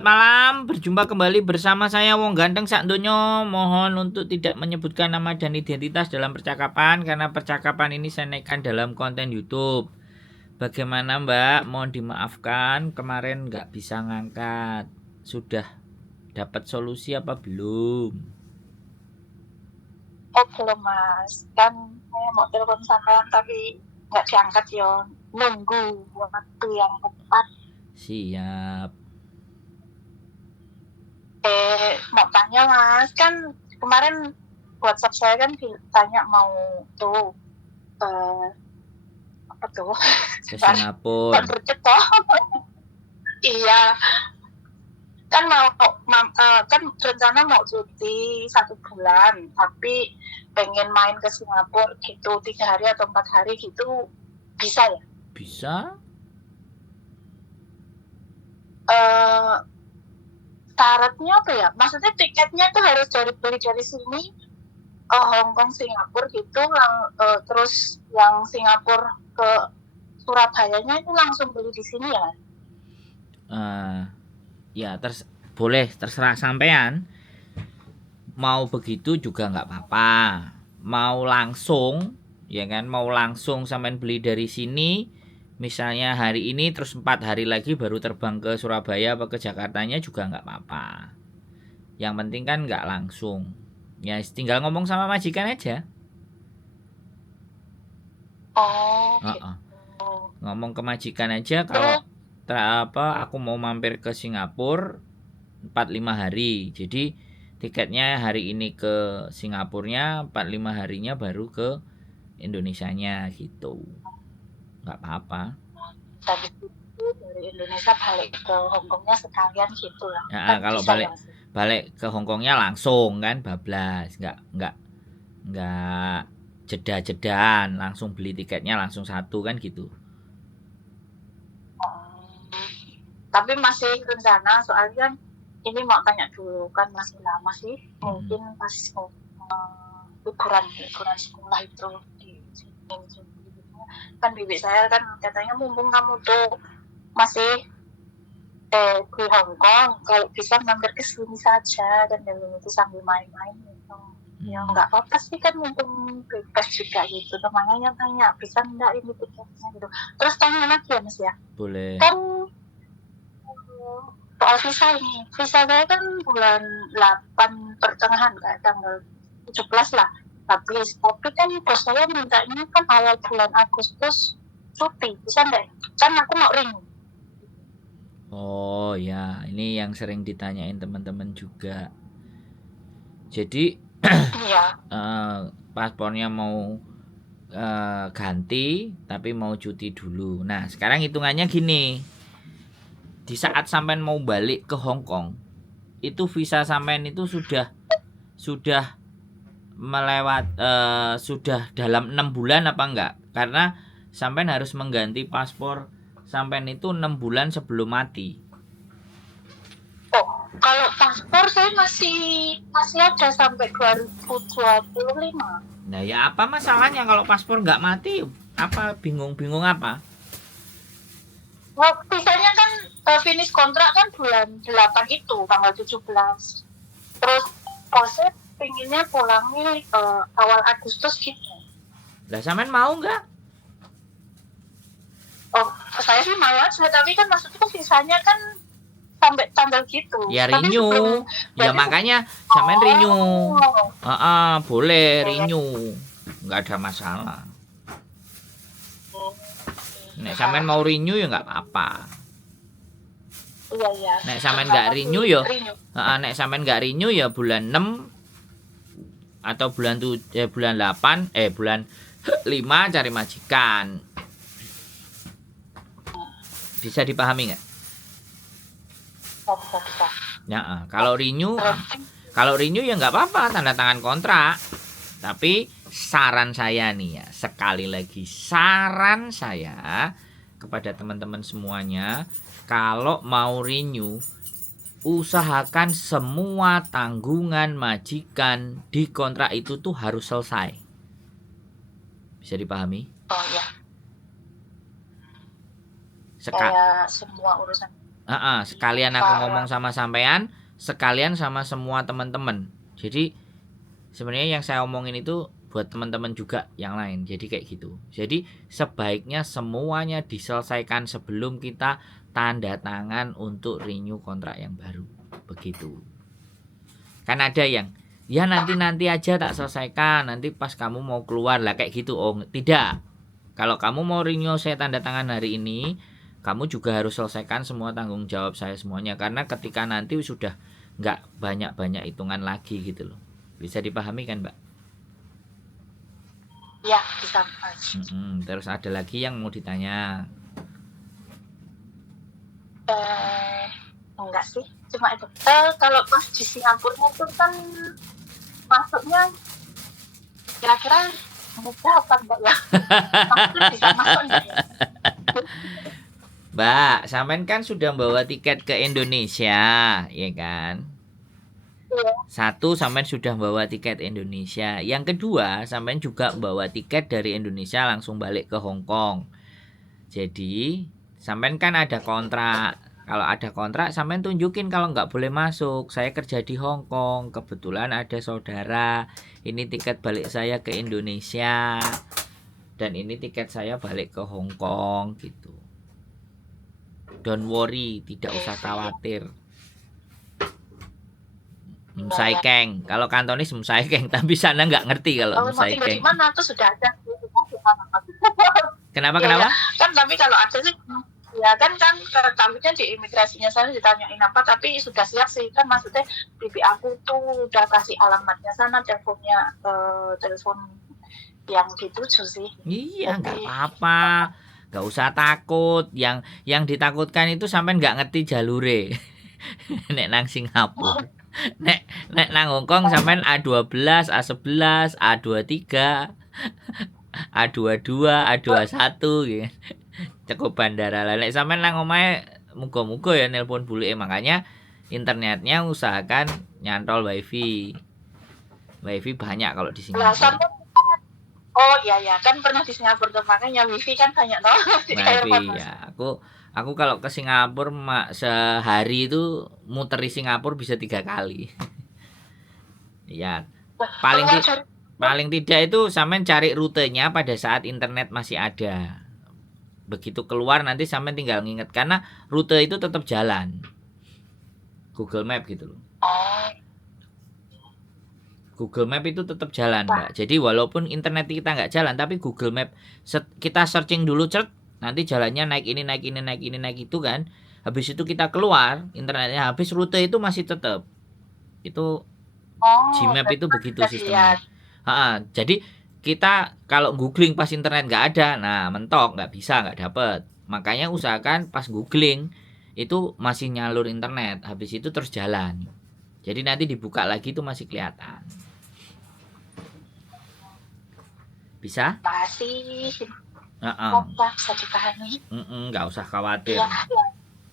Malam, berjumpa kembali bersama saya Wong Ganteng Sak Donya. Mohon untuk tidak menyebutkan nama dan identitas dalam percakapan karena percakapan ini saya naikkan dalam konten YouTube. Bagaimana Mbak? Mohon dimaafkan kemarin nggak bisa ngangkat. Sudah dapat solusi apa belum? Oh belum mas, kan saya mau telepon sampean tapi nggak diangkat yo. Nunggu waktu yang tepat. Siap. Mau tanya mas, kan kemarin WhatsApp saya kan ditanya mau tuh apa tuh? Ke Singapura. Iya, kan kan rencana mau cuti 1 bulan, tapi pengen main ke Singapura gitu 3 hari atau 4 hari gitu, bisa ya? Bisa? Syaratnya apa ya? Maksudnya tiketnya tuh harus beli dari sini Hong Kong Singapura gitu, terus yang Singapura ke Surabayanya itu langsung beli di sini ya? Ya boleh terserah sampean. Mau begitu juga nggak apa-apa. Mau langsung, ya kan? Mau langsung sampean beli dari sini. Misalnya hari ini terus 4 hari lagi baru terbang ke Surabaya atau ke Jakartanya juga nggak apa-apa. Yang penting kan nggak langsung. Ya tinggal ngomong sama majikan aja. Gitu. Ngomong ke majikan aja kalau aku mau mampir ke Singapura 4-5 hari. Jadi tiketnya hari ini ke Singapurnya, 4-5 harinya baru ke Indonesianya gitu. Nggak apa-apa. Habis itu dari Indonesia balik ke Hong Kongnya sekalian gitu lah. Ya, Kan kalau bisa ya? balik ke Hongkongnya langsung kan bablas, nggak jeda-jedaan, langsung beli tiketnya langsung satu kan gitu. Tapi masih rencana, soalnya kan ini mau tanya dulu, kan masih lama sih, mungkin pas liburan sekolah itu di sini kan bibik saya kan katanya mumpung kamu tuh masih di Hong Kong, kalau bisa mampir ke sini saja dan itu sambil main-main gitu. Ya nggak apa-apa sih, kan mumpung bebas juga gitu, makanya tanya bisa nggak ini tiketnya gitu. Terus tanya lagi ya mas ya, Boleh. kan soal visa ini, visa saya kan bulan 8 pertengahan kan, tanggal 17 lah habis, tapi kan bos saya mintanya kan awal bulan Agustus cuti, bisa nggak? Kan aku mau renew. Oh ya, ini yang sering ditanyain teman-teman juga. Jadi Iya. paspornya mau ganti tapi mau cuti dulu. Nah, sekarang hitungannya gini. Di saat sampean mau balik ke Hong Kong, itu visa sampean itu sudah sudah dalam 6 bulan apa enggak? Karena sampean harus mengganti paspor sampean itu 6 bulan sebelum mati. Oh, kalau paspor saya masih ada sampai 2025. Nah ya apa masalahnya kalau paspor nggak mati? Apa bingung-bingung apa? Nah, visanya kan finish kontrak kan bulan 8 itu, tanggal 17. Terus saya pinginnya pulangnya awal Agustus gitu. Lah sampean mau nggak? Oh, saya sih mau aja, tapi kan maksudnya visanya kan sampai tanggal gitu. Ya Tapi renew. Ya makanya sampean renew. Boleh renew. Nggak ada masalah. Nek sampean mau renew ya nggak apa-apa. Iya. Nek sampean nggak renew ya, nek sampean nggak renew ya bulan 6 atau bulan 8 bulan 5 cari majikan. Bisa dipahami nggak? Bisa. Ya, kalau renew ya nggak apa-apa, tanda tangan kontrak. Tapi saran saya nih ya, sekali lagi saran saya kepada teman-teman semuanya, kalau mau renew usahakan semua tanggungan majikan di kontrak itu tuh harus selesai. Bisa dipahami? Oh ya. Kayak semua urusan Sekalian aku ngomong sama sampean, sekalian sama semua teman-teman. Jadi sebenarnya yang saya omongin itu buat teman-teman juga yang lain. Jadi kayak gitu. Jadi sebaiknya semuanya diselesaikan sebelum kita tanda tangan untuk renew kontrak yang baru. Begitu. Kan ada yang ya nanti aja tak selesaikan, nanti pas kamu mau keluar lah kayak gitu. Oh, tidak. Kalau kamu mau renew saya tanda tangan hari ini, kamu juga harus selesaikan semua tanggung jawab saya semuanya. Karena ketika nanti sudah nggak banyak-banyak hitungan lagi gitu loh. Bisa dipahami kan, Mbak? Ya, bisa. Terus ada lagi yang mau ditanya? Enggak sih, cuma itu. Kalau pas di Singapura itu kan masuknya kira-kira mudah apa enggak ya? Maksudnya bisa masuk enggak ya? Mbak, sampean kan sudah bawa tiket ke Indonesia, ya kan? Iya. Satu, sampean sudah bawa tiket Indonesia. Yang kedua, sampean juga bawa tiket dari Indonesia langsung balik ke Hong Kong. Jadi, sampean kan ada kontrak. Kalau ada kontrak, sampean tunjukin kalau nggak boleh masuk. Saya kerja di Hong Kong, kebetulan ada saudara. Ini tiket balik saya ke Indonesia. Dan ini tiket saya balik ke Hong Kong gitu. Don't worry, tidak usah khawatir. Msaikeng, kalau Kantonis Msaikeng, tapi sana nggak ngerti kalau Msaikeng. Di mana tuh sudah ada. Kenapa? Kan tapi kalau ada sih, ya kan takutnya di imigrasinya sana ditanyain apa, tapi sudah siap sih kan, maksudnya bibi aku tuh udah kasih alamatnya sana, teleponnya telepon yang dituju sih. Iya, nggak apa-apa. Nggak usah takut. Yang ditakutkan itu sampai nggak ngerti jalure. Nek nang Singapura. Nek nang Hongkong sampean A12, A11, A23, A22, A21 gitu. Cukup bandara lah. Nek sampean nang omahe muga-muga ya nelpon buluke, makanya internetnya usahakan nyantol wifi. Wifi banyak kalau di Singapura. Oh iya kan pernah di Singapura tuh, makanya wifi kan banyak tau di wifi ya. Aku kalau ke Singapura sehari itu muter di Singapura bisa 3 kali. Ya, paling tidak itu sampean cari rutenya pada saat internet masih ada. Begitu keluar nanti sampean tinggal nginget, karena rute itu tetap jalan. Google Map gitu loh. Google Map itu tetap jalan, Mbak. Jadi walaupun internet kita nggak jalan, tapi Google Map kita searching dulu, nanti jalannya naik itu kan. Habis itu kita keluar, internetnya habis, rute itu masih tetap. Itu Gmap itu begitu sistemnya. Jadi kita kalau googling pas internet nggak ada, nah mentok, nggak bisa, nggak dapet. Makanya usahakan pas googling itu masih nyalur internet, habis itu terus jalan. Jadi nanti dibuka lagi itu masih kelihatan. Bisa? Masih. Bisa dipahami. Nggak usah khawatir.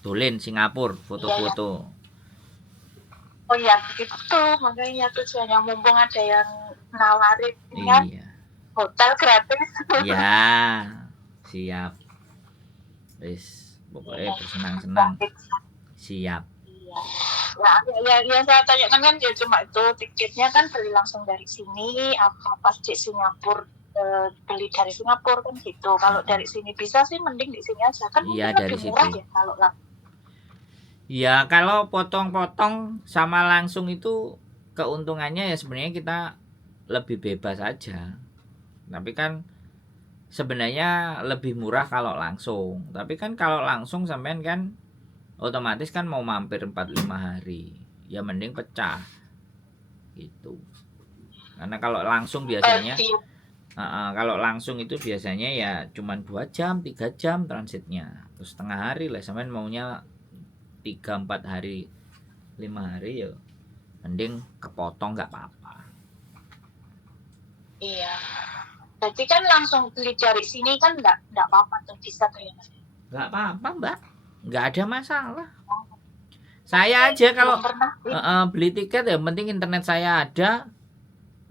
Tulen Singapura foto-foto. Oh iya begitu, makanya tujuannya mumpung ada yang nawarin kan, hotel gratis. Iya, siap. Wis, pokoknya bersenang-senang. Siap. Ya saya tanyakan kan ya cuma itu, tiketnya kan beli langsung dari sini, apa pas di Singapura beli dari Singapura kan gitu. Kalau dari sini bisa sih mending di sini aja kan, dari lebih murah situ. Ya kalau langsung. Ya kalau potong-potong sama langsung itu keuntungannya ya sebenarnya kita lebih bebas aja. Tapi kan sebenarnya lebih murah kalau langsung. Tapi kan kalau langsung sampean kan otomatis kan mau mampir 4-5 hari. Ya mending pecah. Gitu. Karena kalau langsung biasanya kalau langsung itu biasanya ya cuman 2 jam, 3 jam transitnya. Terus setengah hari lah, sampean maunya 3-4 hari, 5 hari ya mending kepotong nggak apa-apa. Iya. Jadi kan langsung beli dari sini kan nggak apa-apa tuh, bisa tuh ya Mas? Nggak apa-apa Mbak, nggak ada masalah. Saya aja kalau beli tiket ya penting internet saya ada,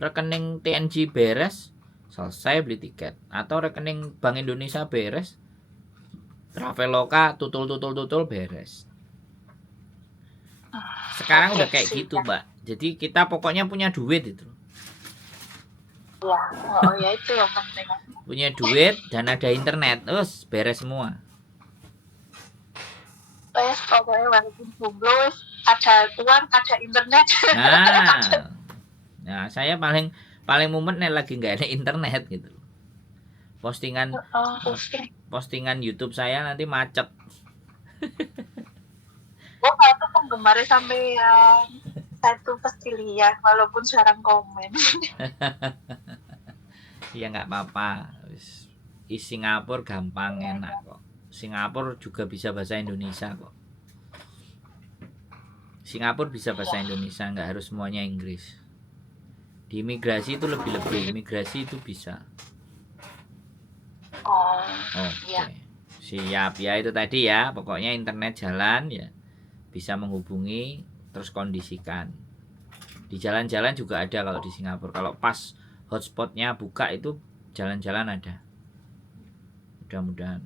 rekening TNG beres, selesai beli tiket. Atau rekening Bank Indonesia beres, Traveloka tutul beres. Sekarang Oke, udah kayak siap. gitu, Mbak. Jadi kita pokoknya punya duit itu. Ya, oh ya itu yang penting. Punya duit dan ada internet. Terus beres semua. Wes pokoknya walaupun jomblo wes ada uang, ada internet. Nah, nah saya paling mumet nih lagi nggak ada internet gitu. Postingan Pusing. postingan YouTube saya nanti macet. Oh, kalau penggemarnya sampean satu pasti lihat walaupun jarang komen. Ya nggak apa-apa. Di Singapura gampang enak kok. Singapura juga bisa bahasa Indonesia kok. Singapura bisa bahasa Indonesia, nggak harus semuanya Inggris. Di imigrasi itu lebih-lebih, imigrasi itu bisa. Oh, Oke. iya. Siap ya, itu tadi ya. Pokoknya internet jalan ya. Bisa menghubungi, terus kondisikan. Di jalan-jalan juga ada kalau di Singapura. Kalau pas hotspotnya buka itu jalan-jalan ada. Mudah-mudahan.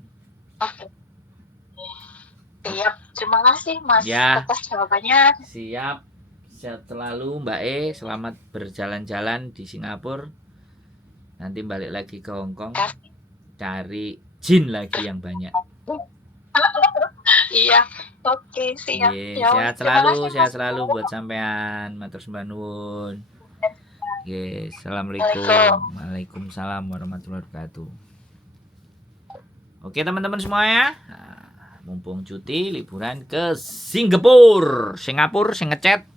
Oke. Siap. Terima kasih Mas Ya. atas jawabannya. Siap. Sehat selalu Mbak E. Selamat berjalan-jalan di Singapura. Nanti balik lagi ke Hong Kong. Cari jin lagi yang banyak. Iya. Oke, siap. Ye, Ya, sehat terima selalu, kasih, sehat Mas. selalu buat sampean. Matur sembah nuwun. Ye, assalamualaikum. Waalaikumsalam. Waalaikumsalam warahmatullahi wabarakatuh. Oke teman-teman semuanya. Nah, mumpung cuti liburan ke Singapura, sing ngechat.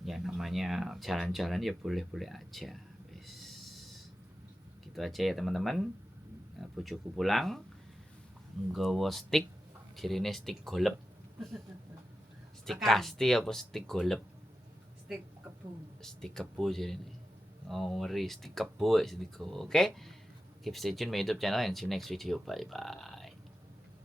Ya namanya jalan-jalan ya boleh-boleh aja. Wis. Gitu aja ya teman-teman. Nah, bojoku pulang nggawa stick, dirine stick golep. Stick kasti apa stick golep? Stick kebo dirine. Oh, ngeri stick kebo. Oke. Keep stay tune my YouTube channel and see you next video. Bye bye.